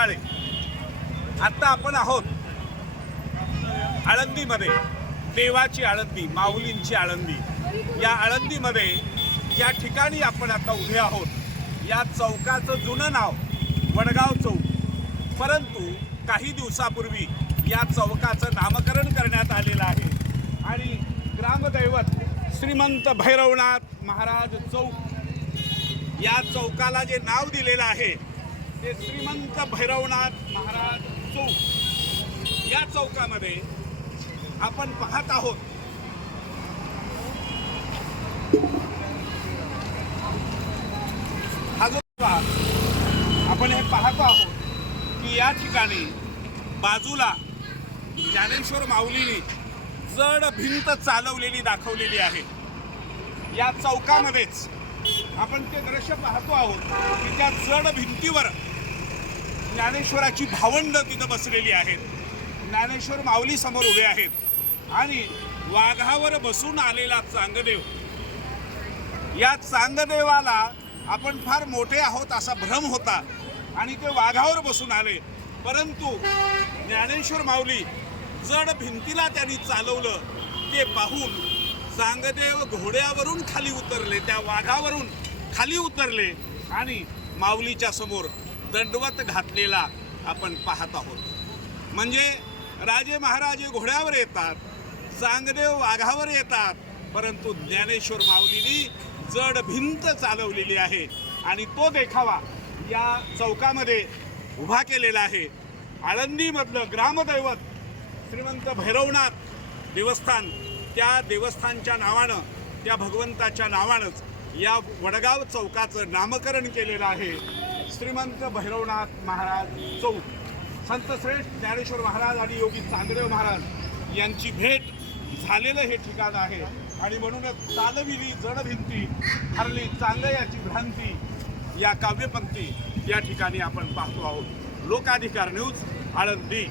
आता आपण आहोत आळंदीमध्ये. देवाची आळंदी माऊलींची आळंदी. या आळंदीमध्ये या ठिकाणी आपण आता उभे आहोत या चौकाचं जुनं नाव वडगाव चौक. परंतु काही दिवसापूर्वी या चौकाचं नामकरण करण्यात आलेलं आहे. आणि ग्रामदैवत श्रीमंत भैरवनाथ महाराज चौक या चौकाला जे नाव दिलेलं आहे ते श्रीमंत भैरवनाथ महाराज चौक. या चौकामध्ये आपण पाहत आहोत. हा जो आपण हे पाहतो आहोत की या ठिकाणी बाजूला ज्ञानेश्वर माऊलीने जड भिंत चालवलेली दाखवलेली आहे. या चौकामध्येच आपण ते दृश्य पाहतो आहोत की त्या जड भिंतीवर ज्ञानेश्वराची भावंड तिथं बसलेली आहेत. ज्ञानेश्वर माऊली समोर उभे आहेत. आणि वाघावर बसून आलेला चांगदेव. या चांगदेवाला आपण फार मोठे आहोत असा भ्रम होता. आणि ते वाघावर बसून आले. परंतु ज्ञानेश्वर माऊली जड भिंतीला त्यांनी चालवलं. ते पाहून चांगदेव घोड्यावरून खाली उतरले. त्या वाघावरून खाली उतरले. आणि माऊलीच्या समोर दंडवत घातलेला आपण पाहत आहोत. म्हणजे राजे महाराजे घोड्यावर येतात चांगदेव वाघावर येतात परंतु ज्ञानेश्वर माऊलीनी जड भिंत चालवलेली आहे आणि तो देखावा या चौकामध्ये उभा केलेला आहे. आळंदीमधलं ग्रामदैवत श्रीमंत भैरवनाथ देवस्थान त्या देवस्थानच्या नावानं त्या भगवंताच्या नावानंच या वडगाव चौकाचं नामकरण केलेलं आहे. श्रीमंत भैरवनाथ महाराज चौक. संत श्रेष्ठ ज्ञानेश्वर महाराज आणि योगी चांददेव महाराज यांची भेट झालेलं हे ठिकाण आहे. आणि म्हणूनच चालविली जड भिंती हरली चांदयाची भ्रांती या काव्यपंक्ती या ठिकाणी आपण पाहतो आहोत. लोकाधिकार न्यूज आळंदी.